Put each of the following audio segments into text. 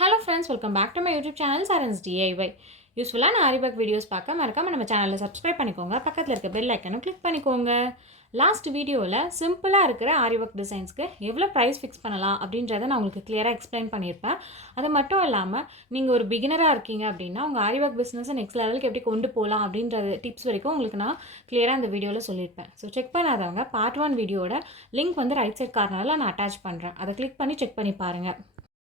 Hello friends, welcome back to my YouTube channel Saran's DIY. யூஸ்ஃபுல்லான Aariwork videos பார்க்க மறக்காம நம்ம சேனலை சப்ஸ்கிரைப் பண்ணிக்கோங்க. பக்கத்தில் இருக்க பெல் ஐக்கனும் கிளிக் பண்ணிக்கோங்க. லாஸ்ட் வீடியோவில் சிம்பிளாக இருக்கிற Aariwork டிசைன்ஸ்க்கு எவ்வளோ ப்ரைஸ் ஃபிக்ஸ் பண்ணலாம் அப்படின்றத நான் உங்களுக்கு கிளியராக எக்ஸ்பிளைன் பண்ணியிருப்பேன். அது மட்டும் இல்லாமல் நீங்கள் ஒரு பிகினராக இருக்கீங்க அப்படின்னா உங்கள் Aariwork பிஸ்னஸை நெக்ஸ்ட் லெவலுக்கு எப்படி கொண்டு போகலாம் அப்படின்ற டிப்ஸ் வரைக்கும் உங்களுக்கு நான் கிளியராக இந்த வீடியோவில் சொல்லியிருப்பேன். ஸோ செக் பண்ணாதவங்க பார்ட் 1 வீடியோட லிங்க் வந்து ரைட் சைட் கார்னரில் நான் அட்டாச் பண்ணுறேன். அதை கிளிக் பண்ணி செக் பண்ணி பாருங்கள்.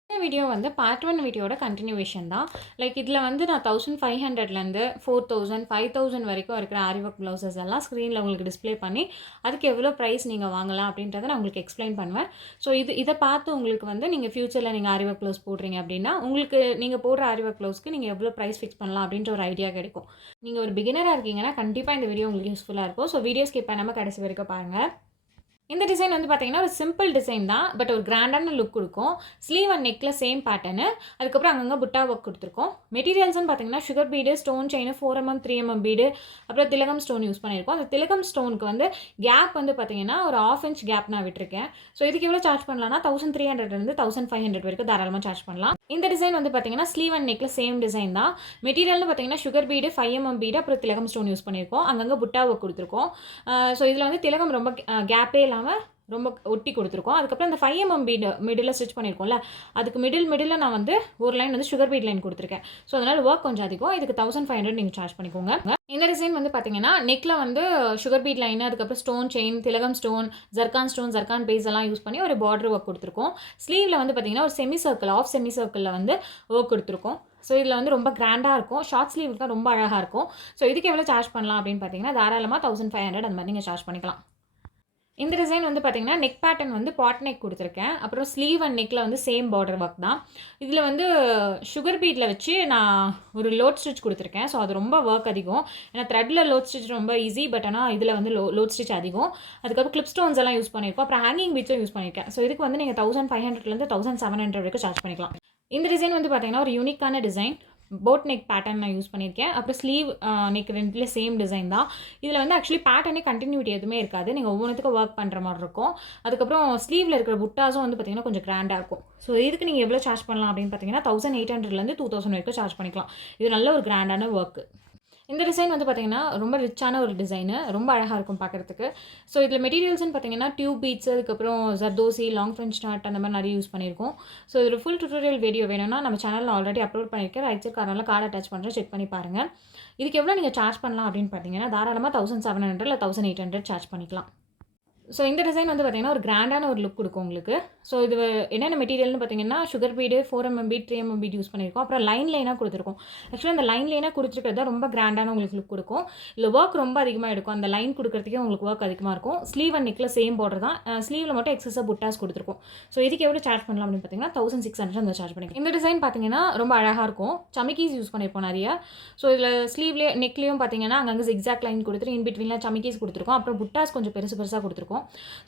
இந்த வீடியோ வந்து பார்ட் 1 வீடியோட கண்டினியூவேஷன் தான். லைக் இதில் வந்து நான் 1500லேருந்து 4000 5000 வரைக்கும் இருக்கிற Aariwork ப்ளவுசஸ் எல்லாம் ஸ்க்ரீனில் உங்களுக்கு டிஸ்பிளே பண்ணி அதுக்கு எவ்வளோ ப்ரைஸ் நீங்கள் வாங்கலாம் அப்படின்றத நான் உங்களுக்கு எக்ஸ்பிளைன் பண்ணுவேன். ஸோ இதை பார்த்து உங்களுக்கு வந்து நீங்கள் ஃப்யூச்சரில் நீங்கள் Aariwork ப்ளவுஸ் போடுறீங்க அப்படின்னா உங்களுக்கு நீங்கள் போடுற Aariwork ப்ளவுஸ்க்கு நீங்கள் எவ்வளோ ப்ரைஸ் ஃபிக்ஸ் பண்ணலாம் அப்படின்ற ஒரு ஐடியா கிடைக்கும். நீங்கள் ஒரு பிகினராக இருக்கீங்கன்னா கண்டிப்பாக இந்த வீடியோ உங்களுக்கு யூஸ்ஃபுல்லாக இருக்கும். ஸோ வீடியோ ஸ்கிப் பண்ணாமல் கடைசி வரைக்கும் பாருங்கள். இந்த டிசைன் வந்து பார்த்தீங்கன்னா ஒரு சிம்பிள் டிசைன் தான், பட் ஒரு கிராண்டான லுக் கொடுக்கும். ஸ்லீவ் அண்ட் நெக்கில் சேம் பேட்டர்னு, அதுக்கப்புறம் அங்கங்கே புட்டா ஒர்க் கொடுத்துருக்கோம். மெட்டீரியல்ஸ்னு பார்த்தீங்கன்னா sugar bead, stone chain, 4mm 3mm bead, அப்புறம் திலகம் ஸ்டோன் யூஸ் பண்ணியிருக்கோம். அந்த திலகம் ஸ்டோனுக்கு வந்து கேப் வந்து பார்த்தீங்கன்னா ஒரு 1/2 inch கேப் நான் விட்டுருக்கேன். ஸோ இதுக்கு எவ்வளோ சார்ஜ் பண்ணலாம்னா 1300லேருந்து 1500 வரைக்கும் தாராளமாக சார்ஜ் பண்ணலாம். இந்த டிசைன் வந்து பார்த்தீங்கன்னா ஸ்லீவ் அண்ட் நெக்கில் சேம் டிசைன் தான். மெட்டீரியல்னு பார்த்தீங்கன்னா சுகர் பீடு, 5mm பீடு, அப்புறம் திலகம் ஸ்டோன் யூஸ் பண்ணியிருக்கோம். அங்கங்கே புட்டா ஒர்க் கொடுத்துருக்கோம். ஸோ இதில் வந்து திலகம் ரொம்ப கேப்பே ரொம்ப ஒட்டி கொடுத்துருக்கோம். அதுக்கப்புறம் இந்த 5mm பீடு மிடில் ஸ்டிச் பண்ணியிருக்கோம்ல, அதுக்கு மிடில் நான் வந்து ஒரு லைன் வந்து சுகர் பீட் லைன் கொடுத்துருக்கேன். ஸோ அதனால் ஒர்க் கொஞ்சம் அதிகம். இதுக்கு 1500 நீங்கள் சார்ஜ் பண்ணிக்கோங்க. இந்த டிசைன் வந்து பார்த்தீங்கன்னா நெக்கில் வந்து சுகர் பீட் லைன், அதுக்கப்புறம் ஸ்டோன் செயின், திலகம் ஸ்டோன், ஜர்கான் பேஸ் எல்லாம் யூஸ் பண்ணி ஒரு பார்டர் ஒர்க் கொடுத்துருக்கோம். ஸ்லீவில் வந்து பார்த்தீங்கன்னா ஒரு செமிசர்க்கிள், ஆஃப் செமிசர்க்கிளில் வந்து ஒர்க் கொடுத்துருக்கோம். ஸோ இதில் வந்து ரொம்ப கிராண்டாக இருக்கும். ஷார்ட் ஸ்லீவுக்கு தான் ரொம்ப அழகாக இருக்கும். ஸோ இதுக்கு எவ்வளோ சார்ஜ் பண்ணலாம் அப்படின்னு பார்த்தீங்கன்னா தாராளமாக 1500 அந்த மாதிரி நீங்கள் சார்ஜ் பண்ணிக்கலாம். இந்த டிசைன் வந்து பார்த்தீங்கன்னா நெக் பேட்டர்ன் வந்து பாட்நெக் கொடுத்துருக்கேன். அப்புறம் ஸ்லீவ் அண்ட் நெக்கில் வந்து சேம் பார்டர் ஒர்க் தான். இதில் வந்து சுகர் பீட்டில் வச்சு நான் ஒரு லோட் ஸ்டிச் கொடுத்துருக்கேன். ஸோ அது ரொம்ப ஒர்க் அதிகம். ஏன்னா த்ரெட்டில் லோட் ஸ்டிச் ரொம்ப ஈஸி, பட் ஆனால் இதில் வந்து லோட் ஸ்டிச் அதிகம். அதுக்கப்புறம் கிளிப் ஸ்டோன்ஸ் எல்லாம் யூஸ் பண்ணியிருக்கோம். அப்புறம் ஹேங்கிங் பீட்ஸும் யூஸ் பண்ணியிருக்கேன். ஸோ இதுக்கு வந்து நீங்கள் 1500லேருந்து 1700 வரைக்கும் சார்ஜ் பண்ணிக்கலாம். இந்த டிசைன் வந்து பார்த்தீங்கன்னா ஒரு யூனிக்கான டிசைன். boatneck பேட்டர்ன் நான் யூஸ் பண்ணியிருக்கேன். அப்புறம் ஸ்லீவ் நெக் ரெண்டுலேயும் சேம் டிசைன் தான். இதில் வந்து ஆக்சுவலி பேட்டர்னே கண்டினியூட்டி எதுவுமே இருக்காது. நீங்கள் ஒவ்வொன்றுத்துக்கும் ஒர்க் பண்ணுற மாதிரி இருக்கும். அதுக்கப்புறம் ஸ்லீவில் இருக்கிற புட்டாஸும் வந்து பார்த்திங்கன்னா கொஞ்சம் கிராண்டாக இருக்கும். ஸோ இதுக்கு நீங்கள் எவ்வளோ சார்ஜ் பண்ணலாம் அப்படின்னு பார்த்தீங்கன்னா 1800லேருந்து 2000 வரைக்கும் சார்ஜ் பண்ணிக்கலாம். இது நல்ல ஒரு கிராண்டான ஒர்க்கு. இந்த டிசைன் வந்து பார்த்திங்கன்னா ரொம்ப ரிச்சான ஒரு டிசைனு, ரொம்ப அழகாக இருக்கும் பார்க்குறதுக்கு. ஸோ இதில் மெட்டீரியல்ஸ்னு பார்த்தீங்கன்னா டியூப் பீட்ஸ், அதுக்கப்புறம் ஜர்தோசி, லாங் ஃப்ரெஞ்ச் நாட் அந்த மாதிரி நிறைய யூஸ் பண்ணியிருக்கோம். ஸோ இது ஃபுல் டுட்டோரியல் வீடியோ வேணும்னா நம்ம சேனலில் ஆல்ரெடி அப்லோட் பண்ணியிருக்கேன். ரைட் சைட் கார்னரில் கார்டு அட்டாச் பண்ணுறேன், செக் பண்ணி பாருங்கள். இதுக்கு எவ்வளோ நீங்கள் சார்ஜ் பண்ணலாம் அப்படின்னு பார்த்தீங்கன்னா தாராளமாக 1700 இல்லை 1800 சார்ஜ் பண்ணிக்கலாம். ஸோ இந்த டிசைன் வந்து பார்த்திங்கன்னா ஒரு கிராண்டான ஒரு லுக் கொடுக்கும் உங்களுக்கு. ஸோ இது என்னென்ன மெட்டீரியல்னு பார்த்தீங்கன்னா sugar bead, 4mm bead, 3mm bead use பண்ணியிருக்கோம். அப்புறம் லைனாக கொடுத்துருக்கோம். ஆக்சுவலாக அந்த லைனாக கொடுத்துருக்கிறது தான் ரொம்ப கிராண்டான உங்களுக்கு லுக் கொடுக்கும். இல்லை ஒர்க் ரொம்ப அதிகமாக எடுக்கும். அந்த லைன் கொடுக்குறதுக்கே உங்களுக்கு ஒர்க் அதிகமாக இருக்கும். ஸ்லீவ் அண்ட் நெக்கில் சேம் பார்டர் தான். ஸ்லீவில் மட்டும் எக்ஸஸாக புட்டாஸ் கொடுத்துருக்கோம். ஸோ இதுக்கு எவ்வளோ சார்ஜ் பண்ணலாம் அப்படின்னு பார்த்தீங்கன்னா 1600 அந்த சார்ஜ் பண்ணிக்கலாம். இந்த டிசைன் பார்த்தீங்கன்னா ரொம்ப அழகாக இருக்கும். சமிக்கீஸ் யூஸ் பண்ணியிருப்போம் நிறையா. ஸோ இதில் ஸ்லீவ்லேயே நெக்லேயும் பார்த்தீங்கன்னா அங்கங்கே ஜிக்ஸாக் லைன் கொடுத்துட்டு இன்பிட்வீனில் சமிக்கீஸ் கொடுத்துருக்கோம். அப்புறம் புட்டாஸ் கொஞ்சம் பெருசாக கொடுத்துருக்கோம்.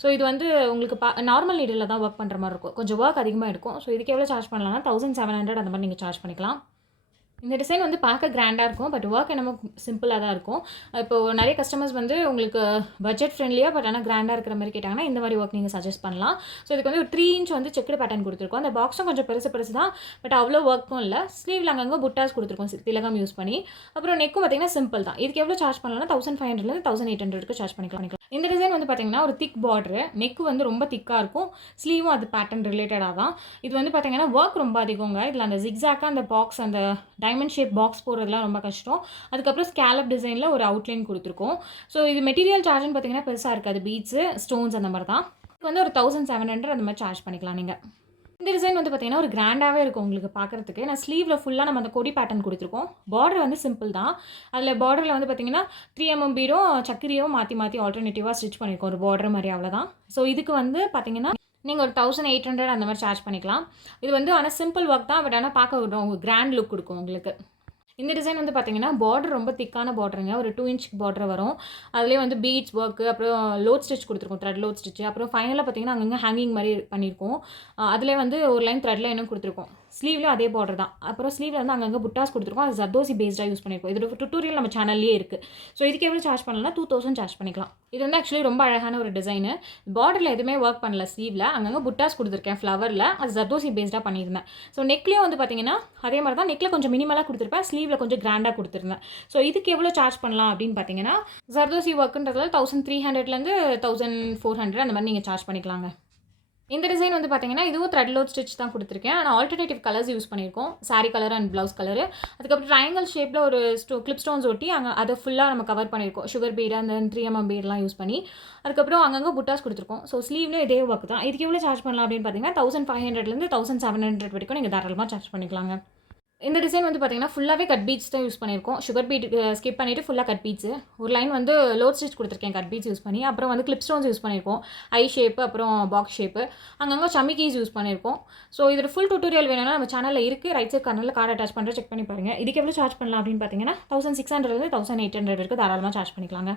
ஸோ இது வந்து உங்களுக்கு நார்மல் நீடில் தான் ஒர்க் பண்ணுற மாதிரி இருக்கும். கொஞ்சம் ஒர்க் அதிகமாக இருக்கும். ஸோ இதுக்கு எவ்வளோ சார்ஜ் பண்ணலாம்னா 1700 அந்த மாதிரி நீங்கள் சார்ஜ் பண்ணிக்கலாம். இந்த டிசைன் வந்து பார்க்க கிராண்டாக இருக்கும், பட் ஒர்க் என்னமோ சிம்பிளாக தான் இருக்கும். இப்போது நிறைய கஸ்டமர்ஸ் வந்து உங்களுக்கு பட்ஜெட் ஃப்ரெண்ட்லியாக பட் ஆனால் கிராண்டாக இருக்கிற மாதிரி கேட்டாங்கன்னா இந்த மாதிரி ஒர்க் நீங்கள் சஜஸ்ட் பண்ணலாம். ஸோ இதுக்கு வந்து ஒரு 3 inch வந்து செக்குடு பேட்டர்ன் கொடுத்துருக்கோம். அந்த பாக்ஸும் கொஞ்சம் பெருசு தான், பட் அவ்வளோ ஒர்க்கும் இல்லை. ஸ்லீவில் அங்கங்கே புட்டாஸ் கொடுத்துருக்கோம் திலகம் யூஸ் பண்ணி. அப்புறம் நெக்கும் பார்த்தீங்கன்னா சிம்பிள் தான். இதுக்கு எவ்வளோ சார்ஜ் பண்ணலாம்னா 1500லேருந்து 1800 சார்ஜ் பண்ணிக்கலாம். இந்த டிசைன் வந்து பார்த்தீங்கன்னா ஒரு திக் பார்டரு, நெக்கு வந்து ரொம்ப திக்காக இருக்கும். ஸ்லீவும் அது பேட்டர்ன் ரிலேட்டடாக தான். இது வந்து பார்த்தீங்கன்னா ஒர்க் ரொம்ப அதிகங்க. இதில் அந்த ஜிக்ஸாக்காக அந்த பாக்ஸ், அந்த டைமண்ட் ஷேப் பாக்ஸ் போடுறதுலாம் ரொம்ப கஷ்டம். அதுக்கப்புறம் ஸ்கேலப் டிசைனில் ஒரு அவுட்லைன் கொடுத்துருக்கோம். ஸோ இது மெட்டீரியல் சார்ஜ்னு பார்த்தீங்கன்னா பெருசாக இருக்காது. பீட்ஸு, ஸ்டோன்ஸ் அந்த மாதிரி தான். இது வந்து ஒரு 1700 அந்த மாதிரி சார்ஜ் பண்ணிக்கலாம் நீங்கள். இந்த டிசைன் வந்து பார்த்தீங்கன்னா ஒரு கிராண்டாகவே இருக்கும் உங்களுக்கு பார்க்குறதுக்கு. நான் ஸ்லீவில் ஃபுல்லாக நம்ம அந்த கொடி பேட்டர்ன் கொடுத்துருக்கோம். பார்டர் வந்து சிம்பிள் தான். அதில் பார்டரில் வந்து பார்த்தீங்கன்னா 3mm பீடும் சக்கரியும் மாற்றி ஆல்டர்னேட்டிவாக ஸ்டிச் பண்ணியிருக்கோம். ஒரு பார்டர் மாதிரி அவ்வளோதான். ஸோ இதுக்கு வந்து பார்த்தீங்கன்னா நீங்கள் ஒரு 1800 அந்த மாதிரி சார்ஜ் பண்ணிக்கலாம். இது வந்து ஆனால் சிம்பிள் ஒர்க் தான், பட் ஆனால் பார்க்க ஒரு கிராண்ட் லுக் கொடுக்கும் உங்களுக்கு. இந்த டிசைன் வந்து பார்த்தீங்கன்னா பார்டர் ரொம்ப திக்கான பார்டருங்க. ஒரு 2 inch பார்டர் வரும். அதுலேயே வந்து பீட்ஸ் ஒர்க்கு, அப்புறம் லோட் ஸ்டிச் கொடுத்துருக்கோம், த்ரெட் லோட் ஸ்டிச். அப்புறம் ஃபைனலாக பார்த்தீங்கன்னா அங்கங்கே ஹேங்கிங் மாதிரி பண்ணியிருக்கோம். அதிலே வந்து ஒரு லைன் த்ரெட் லைனும் கொடுத்துருக்கோம். ஸ்லீவ்லேயும் அதே பார்டர் தான். அப்புறம் ஸ்லீவில் வந்து அங்கங்கே புட்டாஸ் கொடுத்துருக்கோம். அது ஜர்தோசி பேஸ்டாக யூஸ் பண்ணியிருக்கோம். இதோட டுட்டோரியல் நம்ம சேனல்லேயே இருக்குது. ஸோ இதுக்கு எவ்வளோ சார்ஜ் பண்ணலாம்? 2000 சார்ஜ் பண்ணிக்கலாம். இது வந்து ஆக்சுவலி ரொம்ப அழகான ஒரு டிசைனு. பார்டரில் எதுவுமே ஒர்க் பண்ணல. ஸ்லீவில் அங்கங்கே புட்டாஸ் கொடுத்துருக்கேன் ஃப்ளவரில். அது ஜர்தோசி பேஸ்டாக பண்ணியிருந்தேன். ஸோ நெக்லேயும் வந்து பார்த்தீங்கன்னா அதே மாதிரி தான். நெக்கில் கொஞ்சம் மினிமலாக கொடுத்துருப்பேன், ஸ்லீவில் கொஞ்சம் கிராண்டாக கொடுத்துருந்தேன். ஸோ இதுக்கு எவ்வளோ சார்ஜ் பண்ணலாம் அப்படின்னு பார்த்தீங்கன்னா, ஜர்தோசி ஒர்க்குன்றதுல 1300லேருந்து 1400 அந்த மாதிரி நீங்கள் சார்ஜ் பண்ணிக்கலாங்க. இந்த டிசைன் வந்து பார்த்தீங்கன்னா இதுவும் த்ரெட் லோட் ஸ்டிச் தான் கொடுத்துருக்கேன். ஆனால் ஆல்டர்னேட்டிவ் கலர்ஸ் யூஸ் பண்ணியிருக்கோம். Sari colour and blouse colour. அதுக்கப்புறம் ட்ரையாங்கல் ஷேப்பில் ஒரு கிளிப் ஸ்டோன்ஸ் ஒட்டி அங்கே அதை ஃபுல்லாக நம்ம கவர் பண்ணியிருக்கோம். சுகர் பீடு அந்த 3mm பீடெலாம் யூஸ் பண்ணி. அதுக்கப்புறம் அங்கங்கே புட்டாஸ் கொடுத்துருக்கோம். ஸோ ஸ்லீவ்லேயும் இதே ஒர்க் தான். இதுக்கு எவ்வளோ சார்ஜ் பண்ணலாம் அப்படின்னு பார்த்தீங்கன்னா 1500லேருந்து 1700 வரைக்கும் நீங்கள் தாராளமாக சார்ஜ் பண்ணிக்கலாங்க. இந்த டிசைன் வந்து பார்த்தீங்கன்னா ஃபுல்லாகவே கட் பீட்ஸ் தான் யூஸ் பண்ணியிருக்கோம். சுகர் பீட் ஸ்கிப் பண்ணிவிட்டு ஃபுல்லாக கட் பீட்ஸு. ஒரு லைன் வந்து லோட் ஸ்டிச் கொடுத்துருக்கேன் கட் பீட்ஸ் யூஸ் பண்ணி. அப்புறம் வந்து கிளிப் ஸ்டோன்ஸ் யூஸ் பண்ணியிருக்கோம். ஐ ஷேப்பு, அப்புறம் பாக்ஸ் ஷேப்பு, அங்கங்கே சமிக்கீஸ் யூஸ் பண்ணியிருக்கோம். ஸோ இதோட ஃபுல் டுட்டோரியல் வேணும்னா நம்ம சேனலில் இருக்குது. ரைட் சைட் கார்னரில் கார்டு அட்டாச் பண்ணுற செக் பண்ணி பாருங்கள். இதுக்கு எவ்வளோ சார்ஜ் பண்ணலாம் அப்படின்னு பார்த்தீங்கன்னா 1600லேருந்து 1800 வரைக்கும் தாராளமாக சார்ஜ் பண்ணிக்கலாங்க.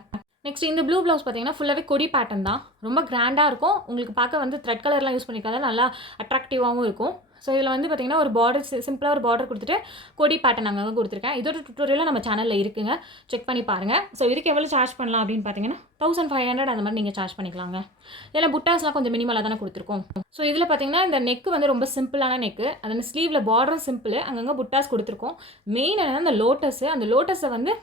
நெக்ஸ்ட் இந்த ப்ளூ ப்ளவுஸ் பார்த்தீங்கன்னா ஃபுல்லாகவே கொடி பேட்டர்ன் தான். ரொம்ப கிராண்டாக இருக்கும். உங்களுக்கு பார்க்க வந்து த்ரெட் கலர்லாம் யூஸ் பண்ணியிருக்காங்க, நல்லா அட்ராக்டிவாகவும் இருக்கும். ஸோ இதில் வந்து பார்த்திங்கன்னா ஒரு பார்டர் சிம்பிளாக ஒரு பார்டர் கொடுத்துட்டு கொடி பேட்டர்ன் அங்கங்கே கொடுத்துருக்கேன். இதோட டுட்டோரியலும் நம்ம சேனலில் இருக்குங்க, செக் பண்ணி பாருங்கள். ஸோ இதுக்கு எவ்வளோ சார்ஜ் பண்ணலாம் அப்படின்னு பார்த்தீங்கன்னா 1500 அந்த மாதிரி நீங்கள் சார்ஜ் பண்ணிக்கலாங்க. இதில் புட்டாஸ்லாம் கொஞ்சம் மினிமலாக தானே கொடுத்துருக்கோம். ஸோ இதில் பார்த்தீங்கன்னா இந்த நெக்கு வந்து ரொம்ப சிம்பிளான நெக்கு. அதில் ஸ்லீவில் பார்டரும் சிம்பிள், அங்கங்கே புட்டாஸ் கொடுத்துருக்கோம். மெயின் என்னன்னா அந்த லோட்டஸு, அந்த லோட்டஸை வந்து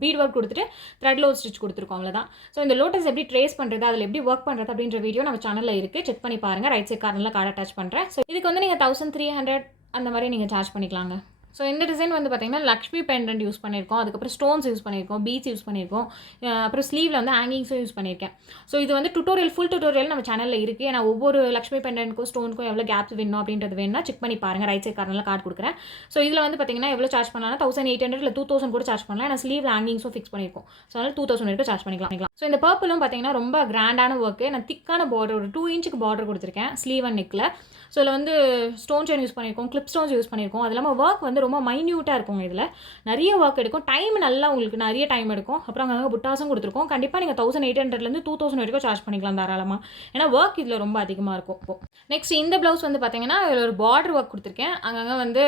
பீட் ஒர்க் கொடுத்துட்டு த்ரெட் லோட் ஸ்டிச் கொடுத்துருக்கோம், அவ்வளோதான். ஸோ இந்த லோட்டஸ் எப்படி ட்ரேஸ் பண்ணுறது, அதில் எப்படி ஒர்க் பண்ணுறது அப்படின்ற வீடியோ நம்ம சேனலில் இருக்குது, செக் பண்ணி பாருங்கள். ரைட் சைட் கார்னரில் கார்டு அட்டாச் பண்ணுறேன். ஸோ இதுக்கு வந்து நீங்கள் 1300 அந்த மாதிரி நீங்கள் சார்ஜ் பண்ணிக்கலாங்க. ஸோ இந்த டிசைன் வந்து பார்த்தீங்கன்னா லக்ஷ்மி பெண்டன்ட் யூஸ் பண்ணியிருக்கோம். அதுக்கப்புறம் ஸ்டோன்ஸ் யூஸ் பண்ணியிருக்கோம், பீட்ஸ் யூஸ் பண்ணியிருக்கோம். அப்புறம் ஸ்லீவில் வந்து ஹேங்கிங்ஸும் யூஸ் பண்ணியிருக்கேன். ஸோ இது வந்து ஃபுல் டுட்டோரியல் நம்ம சேனலில் இருக்குது. ஏன்னா ஒவ்வொரு லக்ஷ்மி பெண்டன்ட்க்கும் ஸ்டோனுக்கும் எவ்வளோ கேப்ஸ் வேணும் அப்படின்றது வேணும்னா செக் பண்ணி பாருங்கள். ரைட் சைட் கார்னரில் கார்டு கொடுக்குறேன். ஸோ இதில் வந்து பார்த்தீங்கன்னா எவ்வளோ சார்ஜ் பண்ணலாம்? 1800 இல்லை 2000 கூட சார்ஜ் பண்ணலாம். ஏன்னா ஸ்லீவில் ஹேங்கிங்ஸும் ஃபிக்ஸ் பண்ணியிருக்கோம். ஸோ அதனால் 2000 வரைக்கும் சார்ஜ் பண்ணிக்கலாம். ஸோ இந்த பர்பிளும் பார்த்தீங்கன்னா ரொம்ப கிராண்டான ஒர்க்கு. நான் திக்கான பார்டர், ஒரு 2 இன்ச்சுக்கு பார்டர் கொடுத்துருக்கேன் ஸ்லீவ் அண்ட் நெக்கில். ஸோ இதில் வந்து ஸ்டோன் செயின் யூஸ் பண்ணியிருக்கோம், கிளிப் ஸ்டோன்ஸ் யூஸ் பண்ணியிருக்கோம். அது இல்லாமல் ஒர்க் வந்து ரொம்ப மைன்யூட்டாக இருக்குங்க. இதில் நிறைய ஒர்க் எடுக்கும், டைம் நல்லா உங்களுக்கு நிறைய டைம் எடுக்கும். அப்புறம் அங்கே புட்டாஸும் கொடுத்துருக்கோம். கண்டிப்பாக நீங்கள் 1800லேருந்து 2000 வரைக்கும் சார்ஜ் பண்ணிக்கலாம் தாராளமாக. ஏன்னா ஒர்க் இதில் ரொம்ப அதிகமாக இருக்கும். நெக்ஸ்ட் இந்த ப்ளவுஸ் வந்து பார்த்தீங்கன்னா இதில் ஒரு பார்டர் ஒர்க் கொடுத்துருக்கேன். அங்கங்கே வந்து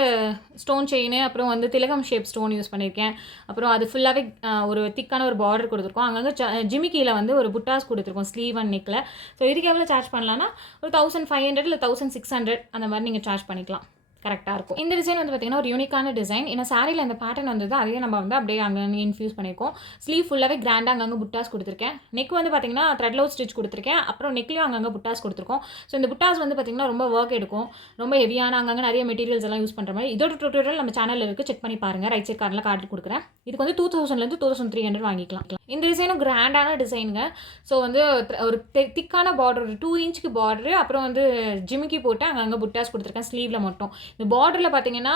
ஸ்டோன் செயின், அப்புறம் வந்து திலகம் ஷேப் ஸ்டோன் யூஸ் பண்ணியிருக்கேன். அப்புறம் அது ஃபுல்லாகவே ஒரு திக்கான ஒரு பார்டர் கொடுத்துருக்கோம். அங்கங்கே ஜிமிக்கியில் வந்து ஒரு புட்டாஸ் கொடுத்துருக்கோம் ஸ்லீவ் அண்ட் நெக்கில். ஸோ இதுக்கு எவ்வளோ சார்ஜ் பண்ணலாம்னா ஒரு 1500 இல்லை 1600 அந்த மாதிரி நீங்கள் சார்ஜ் பண்ணிக்கலாம். கரெக்டாக இருக்கும். இந்த டிசைன் வந்து பார்த்தீங்கன்னா ஒரு யூனிக்கான டிசைன். ஏன்னா சாரியில் அந்த பேட்டர்ன் வந்தது, அதையே நம்ம வந்து அப்படியே அங்கே இன்ஃபியூஸ் பண்ணியிருக்கோம். ஸ்லீவ் ஃபுல்லாகவே கிராண்டாக அங்கங்கே புட்டாஸ் கொடுத்துருக்கேன். நெக் வந்து பார்த்தீங்கன்னா த்ரெட் லோட் ஸ்டிச் கொடுத்துருக்கேன். அப்புறம் நெக்லையும் அங்கங்கே புட்டாஸ் கொடுத்துருக்கோம். ஸோ இந்த புட்டாஸ் வந்து பார்த்தீங்கன்னா ரொம்ப ஒர்க் எடுக்கும், ரொம்ப ஹெவியான அங்கங்கே நிறைய மெட்டீரியல்ஸ் எல்லாம் யூஸ் பண்ணுற மாதிரி. இதோட டுட்டோரியல் நம்ம சேனலில் இருக்குது, செக் பண்ணி பாருங்கள். ரைட் சைட் கார்டில் கார்டு கொடுக்குறேன். இதுக்கு வந்து 2000லேருந்து 2300 வாங்கிக்கலாம். இந்த டிசைனும் கிராண்டான டிசைனுங்க. ஸோ வந்து ஒரு திக்கான பார்டர், ஒரு 2 இன்ச்சுக்கு பார்டரு, அப்புறம் வந்து ஜிமிக்கி போட்டு அங்கங்கே புட்டாஸ் கொடுத்துருக்கேன் ஸ்லீவில் மட்டும். இந்த பார்டரில் பார்த்தீங்கன்னா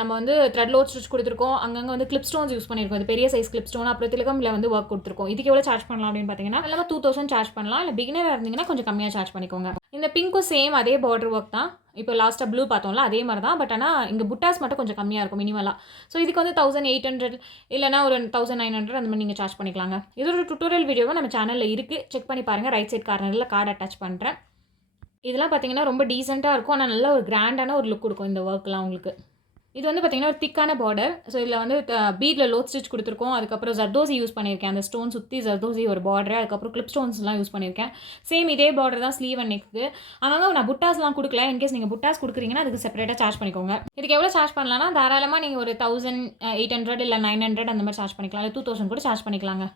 நம்ம வந்து த்ரெட் லோட் ஸ்டிச் கொடுத்துருக்கோம். அங்கங்கே வந்து கிளிப் ஸ்டோன்ஸ் யூஸ் பண்ணியிருக்கோம். இது பெரிய சைஸ் கிளிப் ஸ்டோன். அப்புறம் திலகமில் வந்து ஒர்க் கொடுத்துருக்கோம். இதுக்கு எவ்வளோ சார்ஜ் பண்ணலாம் அப்படின்னு பார்த்தீங்கன்னா எல்லாம் 2000 சார்ஜ் பண்ணலாம். இல்லை பிகினராக இருந்தீங்கன்னா கொஞ்சம் கம்மியாக சார்ஜ் பண்ணிக்கோங்க. இந்த பிங்க்கும் சேம் அதே பார்டர் ஒர்க் தான். இப்போ லாஸ்ட்டாக ப்ளூ பார்த்தோம்ல அதே மாதிரி தான். பட் ஆனால் இங்கே புட்டாஸ் மட்டும் கொஞ்சம் கம்மியாக இருக்கும் மினிமலாக. ஸோ இதுக்கு வந்து 1800 இல்லைனா ஒரு 1900 அந்த மாதிரி நீங்கள் சார்ஜ் பண்ணிக்கலாங்க. இதோட டுட்டோரியல் வீடியோவும் நம்ம சேனலில் இருக்குது, செக் பண்ணி பாருங்கள். ரைட் சைட் கார்னரில் கார்டு அட்டாச் பண்ணுறேன். இதெல்லாம் பார்த்தீங்கன்னா ரொம்ப டீசெண்டாக இருக்கும். ஆனால் நல்ல ஒரு கிராண்டான ஒரு லுக் கொடுக்கும் இந்த ஒர்க்லாம் உங்களுக்கு. இது வந்து பார்த்தீங்கன்னா ஒரு திக்கான பார்டர். ஸோ இதில் வந்து பீடில் லோட் ஸ்டிச் கொடுத்துருக்கோம். அதுக்கப்புறம் ஜர்தோசி யூஸ் பண்ணியிருக்கேன். அந்த ஸ்டோன் சுற்றி ஜர்தோசி ஒரு பார்டர், அதுக்கப்புறம் கிளிப் ஸ்டோன்ஸ்லாம் யூஸ் பண்ணியிருக்கேன். சேம் இதே பார்டர் தான் ஸ்லீவ் அண்ட் நெக்கு. அதனால நான் புட்டாஸ்லாம் கொடுக்கல. இன்கேஸ் நீங்கள் புட்டாஸ் கொடுக்குறீங்கன்னா அதுக்கு செப்பரேட்டாக சார்ஜ் பண்ணிக்கோங்க. இதுக்கு எவ்வளோ சார்ஜ் பண்ணலாம்னா தாராளமாக நீங்கள் ஒரு 1800 இல்லை 900 அந்த மாதிரி சார்ஜ் பண்ணிக்கலாம். இல்லை 2000 கூட சார்ஜ் பண்ணிக்கலாங்க.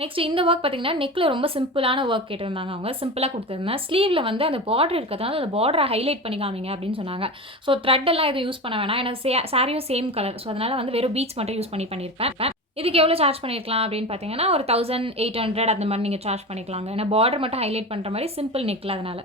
நெக்ஸ்ட் இந்த ஒர்க் பார்த்தீங்கன்னா நெக்கில் ரொம்ப சிம்பிளான ஒர்க் கேட்டிருந்தாங்க. அவங்க சிம்பிளாக கொடுத்துருந்தேன். ஸ்லீவில் வந்து அந்த பார்டர் இருக்கிறதுனால அந்த பார்டரை ஹைலைட் பண்ணி காமிங்க அப்படின்னு சொன்னாங்க. ஸோ த்ரெட்டெல்லாம் எதுவும் யூஸ் பண்ண வேணாம். ஏன்னா சாரியும் சேம் கலர். ஸோ அதனால் வந்து வெறும் பீட்ஸ் மட்டும் யூஸ் பண்ணியிருப்பேன். இதுக்கு எவ்வளோ சார்ஜ் பண்ணியிருக்கலாம் அப்படின்னு பார்த்தீங்கன்னா ஒரு 1800 அந்த மாதிரி நீங்கள் சார்ஜ் பண்ணிக்கலாங்க. ஏன்னா பார்டர் மட்டும் ஹைலைட் பண்ணுற மாதிரி சிம்பிள் நெக்கில் அதனால்.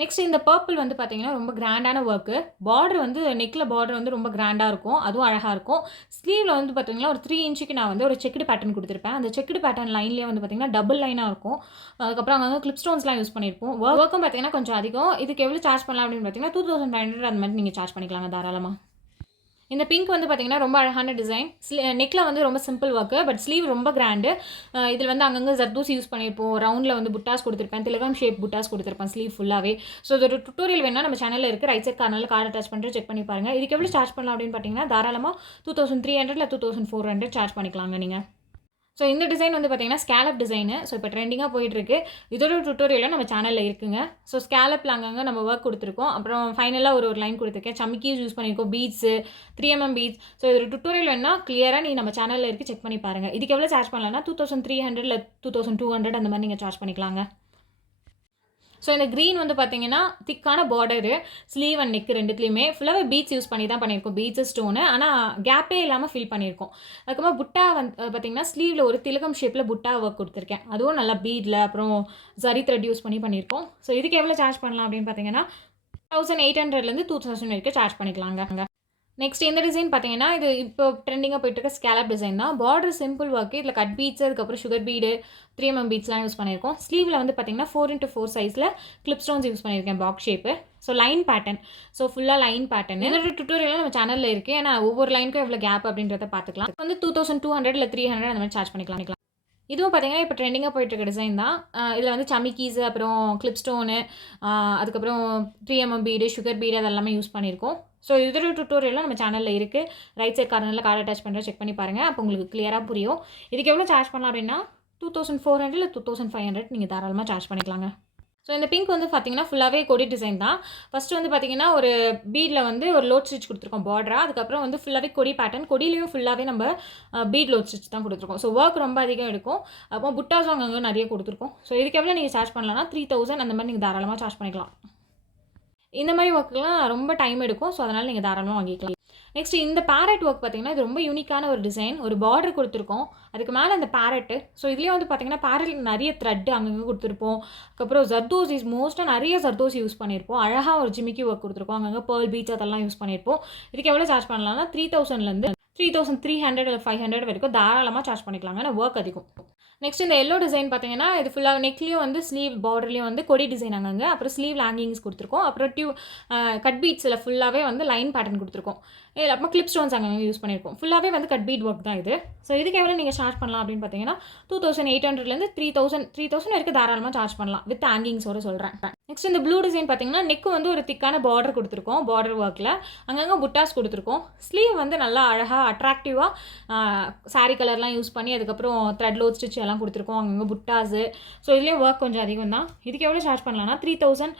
நெக்ஸ்ட் இந்த பர்பிள் வந்து பார்த்தீங்கன்னா ரொம்ப கிராண்டான ஒர்க்கு. பார்டர் வந்து நெக்கில் பார்டர் வந்து ரொம்ப கிராண்டாக இருக்கும், அதுவும் அழகாக இருக்கும். ஸ்லீவில் வந்து பார்த்தீங்கன்னா ஒரு 3 இன்ச்சுக்கு நான் வந்து ஒரு செக்குடு பேட்டர்ன் கொடுத்துருப்பேன். அந்த செக்குடு பேட்டர்ன் லைன்லேயே வந்து பார்த்தீங்கன்னா டபுள் லைனாக இருக்கும். அதுக்கப்புறம் அங்கே கிளிப் ஸ்டோன்ஸ்லாம் யூஸ் பண்ணியிருப்போம். ஒர்க்கும் பார்த்தீங்கன்னா கொஞ்சம் அதிகம். இதுக்கு எவ்வளோ சார்ஜ் பண்ணலாம் அப்படின்னு பார்த்தீங்கன்னா 2500 அந்த மாதிரி நீங்கள் சார்ஜ் பண்ணிக்கலாங்க தாராளமாக. இந்த பிங்க் வந்து பார்த்தீங்கன்னா ரொம்ப அழகான டிசைன். நெக்கில் வந்து ரொம்ப சிம்பிள் ஒர்க்கு, பட் ஸ்லீவ் ரொம்ப கிராண்டு. இதில் வந்து அங்கங்கே ஜர்தோசி யூஸ் பண்ணியிருப்போம். ரவுண்டில் வந்து புட்டாஸ் கொடுத்துருப்பேன், திலகம் ஷேப் புட்டாஸ் கொடுத்துருப்பேன் ஸ்லீவ் ஃபுல்லாகவே. ஸோ இது ஒரு டுட்டோரியல் வேணால் நம்ம சேனலில் இருக்குது, ரைட் சைட் கார்னரில் கார்டு அட்டாச் பண்ணிட்டு செக் பண்ணி பாருங்கள். இதுக்கு எவ்வளோ சார்ஜ் பண்ணலாம் அப்படின்னு பார்த்தீங்கன்னா தாராளமாக 2300 இல்லை 2400 சார்ஜ் பண்ணிக்கலாங்க நீங்கள். ஸோ இந்த டிசைன் வந்து பார்த்தீங்கன்னா ஸ்கேலப் டிசைனு. ஸோ இப்போ ட்ரெண்டிங்காக போயிட்டுருக்கு. இதோட டுட்டோரியலாக நம்ம சேனலில் இருக்குங்க. ஸோ ஸ்கேலப்பில் அங்கங்கே நம்ம ஒர்க் கொடுத்துருக்கோம். அப்புறம் ஃபைனலாக ஒரு லைன் கொடுத்துருக்கேன். சமிக்கீஸ் யூஸ் பண்ணியிருக்கோம், பீட்ஸு 3mm பீட்ஸ். ஸோ இது ஒரு டுட்டோரியல் வேணால் கிளியராக நீங்கள் நம்ம சேனலில் இருக்குது, செக் பண்ணி பாருங்கள். இதுக்கு எவ்வளோ சார்ஜ் பண்ணலாம்னா 2300 இல்லை 2200 அந்த மாதிரி நீங்கள் சார்ஜ் பண்ணிக்கலாங்க. ஸோ இந்த க்ரீன் வந்து பார்த்தீங்கன்னா திக்கான பார்டரு, ஸ்லீவ் அண்ட் நெக் ரெண்டுத்துலேயுமே ஃபுல்லாகவே பீட்ஸ் யூஸ் பண்ணி தான் பண்ணியிருக்கோம். பீட்ஸு ஸ்டோனு, ஆனால் கேப்பே இல்லாமல் ஃபில் பண்ணியிருக்கோம். அதுக்கப்புறம் புட்டா வந்து பார்த்தீங்கன்னா ஸ்லீவில் ஒரு திலகம் ஷேப்பில் புட்டா ஒர்க் கொடுத்துருக்கேன். அதுவும் நல்லா பீடில் அப்புறம் ஜரி த்ரெட் யூஸ் பண்ணி பண்ணியிருக்கோம். ஸோ இதுக்கு எவ்வளோ சார்ஜ் பண்ணலாம் அப்படின்னு பார்த்தீங்கன்னா 1800 2000 வரைக்கும் சார்ஜ் பண்ணிக்கலாங்க. நெக்ஸ்ட் இந்த டிசைன் பார்த்தீங்கன்னா இது இப்போ ட்ரெண்டிங்காக போயிட்டு இருக்க ஸ்கேலப் டிசைன் தான். பார்டர் சிம்பிள் ஒர்க்கு, இதில் கட் பீட்ஸ், அதுக்கப்புறம் சுகர் பீடு, 3mm பீட்ஸ்லாம் யூஸ் பண்ணியிருக்கோம். ஸ்லீவில் வந்து பார்த்தீங்கன்னா 4x4 சைஸில் கிளிப் ஸ்டோன்ஸ் யூஸ் பண்ணியிருக்கேன், box shape. So line pattern, so ஃபுல்லாக லைன் பேட்டர்ன். இதோட டுட்டோரியலாக நம்ம சேனலில் இருக்குது. ஏன்னா ஒவ்வொரு லைனுக்கும் எவ்வளோ கேப் அப்படின்றத பார்த்துக்கலாம். வந்து 2200 இல்லை 300 அந்த மாதிரி சார்ஜ் பண்ணிக்கலாம். இதுவும் பார்த்தீங்கன்னா இப்போ ட்ரெண்டிங்காக போயிட்டுருக்க டிசைன் தான். இதில் வந்து சமிக்கீஸு, அப்புறம் கிளிப் ஸ்டோனு, அதுக்கப்புறம் 3mm பீடு, சுகர் பீடு அதெல்லாமே யூஸ் பண்ணியிருக்கோம். ஸோ இதோட டுட்டோரியலாக நம்ம சேனலில் இருக்குது, ரைட் சைட் கார்னரில் கார்டு அட்டாச் பண்ணுற செக் பண்ணி பாருங்கள். அப்போ உங்களுக்கு கிளியராக புரியும். இதுக்கு எவ்வளோ சார்ஜ் பண்ணலாம் அப்படின்னா 2400 இல்லை 2500 நீங்கள் தாராளமாக சார்ஜ் பண்ணிக்கலாங்க. ஸோ இந்த பிங்க் வந்து பார்த்தீங்கன்னா ஃபுல்லாகவே கொடி டிசைன் தான். ஃபஸ்ட்டு வந்து பார்த்தீங்கன்னா ஒரு பீடில் வந்து ஒரு லோட் ஸ்டிச் கொடுத்துருக்கோம் பார்டராக. அதுக்கப்புறம் வந்து ஃபுல்லாகவே கொடி பேட்டர்ன், கொடியிலையும் ஃபுல்லாகவே நம்ம பீட் லோட் ஸ்டிச் தான் கொடுத்துருக்கோம். ஸோ ஒர்க் ரொம்ப அதிகம் எடுக்கும். அப்போ புட்டாஸும் அங்கங்கே நிறைய கொடுத்துருக்கோம். ஸோ இதுக்கு எவ்வளோ நீங்கள் சார்ஜ் பண்ணலாம்னா 3000 அந்த மாதிரி நீங்கள் தாராளமாக சார்ஜ் பண்ணிக்கலாம். இந்த மாதிரி ஒர்க்கெலாம் ரொம்ப டைம் எடுக்கும். ஸோ அதனால் நீங்கள் தாராளமாக வாங்கிக்கலாம். நெக்ஸ்ட் இந்த பேரட் ஒர்க் பார்த்தீங்கன்னா இது ரொம்ப யூனிக்கான ஒரு டிசைன். ஒரு பார்டர் கொடுத்துருக்கோம், அதுக்கு மேலே அந்த பேரட்டு. ஸோ இதுலேயே வந்து பார்த்தீங்கன்னா பேரட்டில் நிறைய த்ரெட் அங்கங்கே கொடுத்துருப்போம். அதுக்கப்புறம் ஜர்தோசிஸ் மோஸ்ட்டாக நிறைய ஜர்தோசி யூஸ் பண்ணியிருப்போம். அழகாக ஒரு ஜிமிக்கி ஒர்க் கொடுத்துருக்கோம், அங்கங்கே பேர்ல் பீச் அதெல்லாம் யூஸ் பண்ணியிருப்போம். இதுக்கு எவ்வளோ சார்ஜ் பண்ணலாம்னா 3000 3300 இல்லை 500 வரைக்கும் தாராளமாக சார்ஜ் பண்ணிக்கலாங்க. ஆனால் ஒர்க் அதிகம். நெக்ஸ்ட் இந்த எல்லோ டிசைன் பார்த்தீங்கன்னா இது ஃபுல்லாக நெக்லேயும் வந்து ஸ்லீவ் பார்டர்லேயும் வந்து கொடி டிசைன் அங்கங்கே, அப்புறம் ஸ்லீவ் ஹேங்கிங்ஸ் கொடுத்துருக்கோம். அப்புறம் கட் பீட்ஸில் ஃபுல்லாகவே வந்து லைன் பேட்டர்ன் கொடுத்துருக்கோம். இதில் அப்புறம் கிளிப் ஸ்டோன்ஸ் அங்கங்கே யூஸ் பண்ணியிருக்கோம். ஃபுல்லாகவே வந்து கட் பீட் ஒர்க் தான் இது. ஸோ இதுக்கு எவ்வளோ நீங்கள் சார்ஜ் பண்ணலாம் அப்படின்னு பார்த்தீங்கன்னா 2800 3000 வரைக்கும் தாராளமாக சார்ஜ் பண்ணலாம், வித் ஹேங்கிங்ஸோடு சொல்கிறேன். நெக்ஸ்ட் இந்த ப்ளூ டிசைன் பார்த்தீங்கன்னா நெக் வந்து ஒரு திக்கான பார்டர் கொடுத்துருக்கோம், பார்டர் ஒர்க்கில் அங்கங்கே புட்டாஸ் கொடுத்துருக்கோம். ஸ்லீவ் வந்து நல்லா அழகாக அட்ராக்டிவாக சாரீ கலர்லாம் யூஸ் பண்ணி அதுக்கப்புறம் த்ரெட் லோட் ஸ்டிச் எல்லாம் கொடுத்துருக்கோம், அங்கங்கே புட்டாஸு. ஸோ இதுலேயும் ஒர்க் கொஞ்சம் அதிகம் தான். இதுக்கு எவ்வளோ சார்ஜ் பண்ணலாம்னா 3300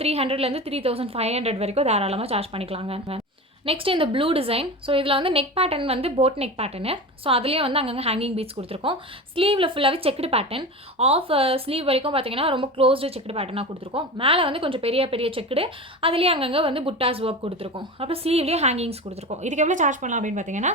3500 வரைக்கும் தாராளமாக சார்ஜ் பண்ணிக்கலாங்க. நெக்ஸ்ட் இந்த ப்ளூ டிசைன். ஸோ இதில் வந்து நெக் பேட்டர்ன் வந்து போட் நெக் பேட்டர்னு. ஸோ அதுலேயே வந்து அங்கங்கே ஹேங்கிங் பீட்ஸ் கொடுத்துருக்கோம். ஸ்லீவில் ஃபுல்லாகவே செக்குடு பேட்டர்ன், ஆஃப் ஸ்லீவ் வரைக்கும் பார்த்தீங்கன்னா ரொம்ப க்ளோஸ்டு செக்குடு பேட்டர்னாக கொடுத்துருக்கோம். மேலே வந்து கொஞ்சம் பெரிய பெரிய செக்குடு, அதுலேயே அங்கங்கே வந்து புட்டாஸ் ஒர்க் கொடுத்துருக்கோம். அப்புறம் ஸ்லீவ்லேயே ஹேங்கிங்ஸ் கொடுத்துருக்கோம். இதுக்கு எவ்வளோ சார்ஜ் பண்ணலாம் அப்படின்னு பார்த்தீங்கன்னா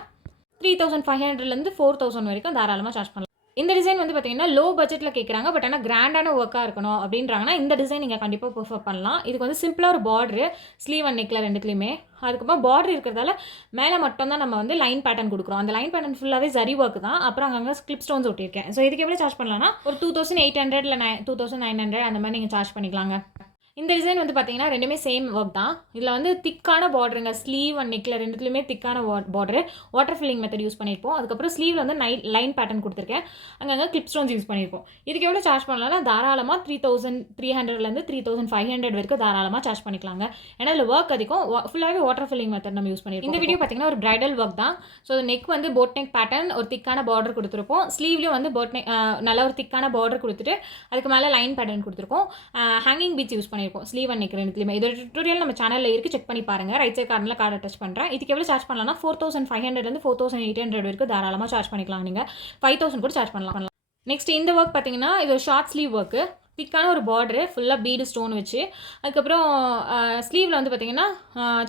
3500 4000 வரைக்கும் தாராளமாக சார்ஜ் பண்ணலாம். இந்த டிசைன் வந்து பார்த்தீங்கன்னா லோ பட்ஜெட்டில் கேட்குறாங்க, பட் ஆனால் கிராண்டான ஒர்க்காக இருக்கணும் அப்படின்றாங்கன்னா இந்த டிசைன் நீங்கள் கண்டிப்பாக ப்ரிஃபர் பண்ணலாம். இதுக்கு வந்து சிம்பிளாக ஒரு பார்டரு, ஸ்லீவ் அண்ட் நெக்கில் ரெண்டுத்துலையுமே. அதுக்கப்புறம் பார்டர் இருக்கிறதால மேலே மட்டும் தான் நம்ம வந்து லைன் பேட்டர்ன் கொடுக்குறோம். அந்த லைன் பேட்டர்ன் ஃபுல்லாகவே ஜரி ஒர்க் தான். அப்புறம் அங்கங்கே கிளிப் ஸ்டோன்ஸ் ஒட்டியிருக்கேன். ஸோ இதுக்கு எவ்வளோ சார்ஜ் பண்ணலாம்னா ஒரு 2800 இல்லை 2900 அந்த மாதிரி நீங்கள் சார்ஜ் பண்ணிக்கலாங்க. இந்த டிசைன் வந்து பார்த்தீங்கன்னா ரெண்டுமே சேம் ஒர்க் தான். இதில் வந்து திக்கான பார்டருங்க, ஸ்லீவ் அண்ட் நெக்கில் ரெண்டுத்துலையுமே திக்கான border, water filling method use பண்ணியிருப்போம். அதுக்கப்புறம் ஸ்லீவில் வந்து லைன் பேட்டர்ன் கொடுத்துருக்கேன், அங்கங்கே கிளிப் ஸ்டோன்ஸ் யூஸ் பண்ணியிருப்போம். இதுக்கு எவ்வளோ சார்ஜ் பண்ணலாம்னா தாராளமாக 3300 3500 வரைக்கும் தாராளமாக சார்ஜ் பண்ணிக்கலாங்க. ஏன்னா இதில் ஒர்க் அதிகம், ஃபுல்லாகவே வாட்டர் ஃபில்லிங் மெத்தட் நம்ம யூஸ் பண்ணியிருப்போம். இந்த வீடியோ பார்த்தீங்கன்னா ஒரு பிரைடல் ஒர்க் தான். ஸோ நெக் வந்து போட் நெக் பேட்டர்ன், ஒரு திக்கான பார்டர் கொடுத்துருப்போம். ஸ்லீவ்லேயும் வந்து போட் நெக் நல்ல ஒரு திக்கான பார்டர் கொடுத்துட்டு அதுக்கு மேலே லைன் பேட்டர்ன் கொடுத்துருக்கோம். ஹேங்கிங் பீட்ஸ் யூஸ் பண்ணியிருப்போம் ஸ்லீவ் அண்ட் நெக் ரெண்டுத்துலையுமே. இதோட டுட்டோரியல் நம்ம சேனலில் இருக்குது, செக் பண்ணி பாருங்கள். ரைட் சைட் கார்டில் கார்டு அட்டாச் பண்ணுறேன். இதுக்கு எவ்வளோ சார்ஜ் பண்ணலாம்னா 4500 4800 வரைக்கும் தாராளமாக சார்ஜ் பண்ணிக்கலாம். நீங்கள் 5000 கூட சார்ஜ் பண்ணலாம். நெக்ஸ்ட் இந்த ஒர்க் பார்த்தீங்கன்னா இது ஒரு ஷார்ட் ஸ்லீவ் ஒர்க்கு, திக்கான ஒரு பார்டரு, ஃபுல்லாக பீடு ஸ்டோன் வச்சு. அதுக்கப்புறம் ஸ்லீவில் வந்து பார்த்தீங்கன்னா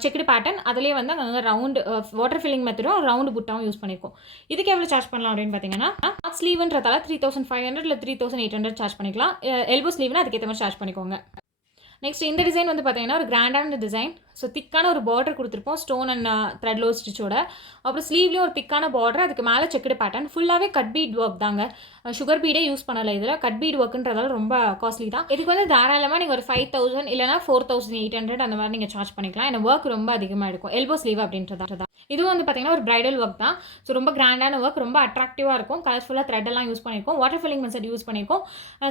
செக்குடு பேட்டர்ன், அதுலேயே வந்து அங்கே ரவுண்டு வாட்டர் ஃபில்லிங் மெத்தடும் ரவுண்டு புட்டாவும் யூஸ் பண்ணியிருக்கோம். இதுக்கு எவ்வளோ சார்ஜ் பண்ணலாம் அப்படின்னு பார்த்தீங்கன்னா ஸ்லீவ்ன்றதால 3500 இல்லை 3800 சார்ஜ் பண்ணிக்கலாம். எல்போ ஸ்லீவ்னா அதுக்கேற்ற மாதிரி சார்ஜ் பண்ணிக்கோங்க. நெக்ஸ்ட் இந்த டிசைன் வந்து பார்த்தீங்கன்னா ஒரு கிராண்டான டிசைன். ஸோ திக்கான ஒரு பார்டர் கொடுத்துருப்போம் ஸ்டோன் அண்ட் த்ரெட் லோ ஸ்டிச்சோட. அப்புறம் ஸ்லீவ்லேயும் ஒரு திக்கான பார்டர், அதுக்கு மேலே செக்குடு பேட்டர்ன். ஃபுல்லாகவே கட் பீட் ஒர்க் தாங்க, சுகர் பீடே யூஸ் பண்ணலை இதில். கட் பீட் ஒர்க்குன்றதால ரொம்ப காஸ்ட்லி தான். இதுக்கு வந்து தாராளமாக நீங்கள் ஒரு 5000 இல்லைனா 4800 அந்த மாதிரி நீங்கள் சார்ஜ் பண்ணிக்கலாம். ஏன்னா ஒர்க் ரொம்ப அதிகமாக இருக்கும். எல்போ ஸ்லீவ் அப்படின்றதா. இதுவும் வந்து பார்த்தீங்கன்னா ஒரு பிரைடல் ஒர்க் தான். ஸோ ரொம்ப கிராண்டான ஒர்க், ரொம்ப அட்ராக்டிவாக இருக்கும். கலர்ஃபுல்லாக த்ரெட் எல்லாம் யூஸ் பண்ணியிருக்கோம். வாட்டர் ஃபில்லிங் மெத்தட் யூஸ் பண்ணியிருக்கோம்.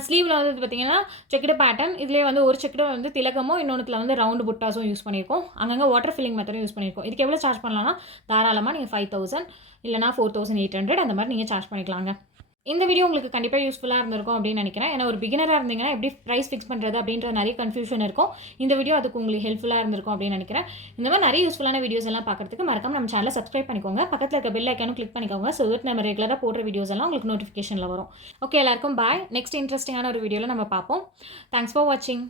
ஸ்லீவில் வந்து பார்த்தீங்கன்னா செக்குடு பேட்டர்ன். இதுலேயே வந்து ஒரு செக்குடு வந்து திலகமும் இன்னொன்றுல வந்து ரவுண்டு புட்டாஸும் யூஸ் பண்ணியிருக்கோம். அங்கங்கே வாட்டர் ஃபில்லிங் மெத்தடும் யூஸ் பண்ணியிருக்கோம். இதுக்கு எவ்வளோ சார்ஜ் பண்ணலாம்னா தாராளமாக நீங்கள் 5000 இல்லைனா 4800 அந்த மாதிரி நீங்கள் சார்ஜ் பண்ணிக்கலாங்க. இந்த வீடியோ உங்களுக்கு கண்டிப்பாக யூஸ்ஃபுல்லாக இருந்திருக்கும் அப்படின்னு நினைக்கிறேன். ஏன்னா ஒரு பிகினராக இருந்தீங்கன்னா எப்படி ப்ரைஸ் ஃபிக்ஸ் பண்ணுறது அப்படின்ற நிறைய கன்ஃபியூஷன் இருக்கும். இந்த வீடியோ அதுக்கு உங்களுக்கு ஹெல்ப்ஃபுல்லாக இருந்திருக்கும் அப்படின்னு நினைக்கிறேன். இந்த மாதிரி நிறைய யூஸ்ஃபுல்லான வீடியோஸ் எல்லாம் பார்க்கறதுக்கு மறக்காம நம்ம சேனலை சப்ஸ்கிரைப் பண்ணிக்கோங்க. பக்கத்தில் இருக்க பெல் ஐக்கானும் கிளிக் பண்ணிக்கோங்க. ஸோ தட் நம்ம ரெகுலராக போடுற வீடியோஸ் எல்லாம் உங்களுக்கு நோட்டிஃபிகேஷனில் வரும். ஓகே, எல்லாருக்கும் பாய். நெக்ஸ்ட் இன்ட்ரெஸ்டிங்கான ஒரு வீடியோவில் நம்ம பார்ப்போம். தேங்க்ஸ் ஃபார் வாட்சிங்.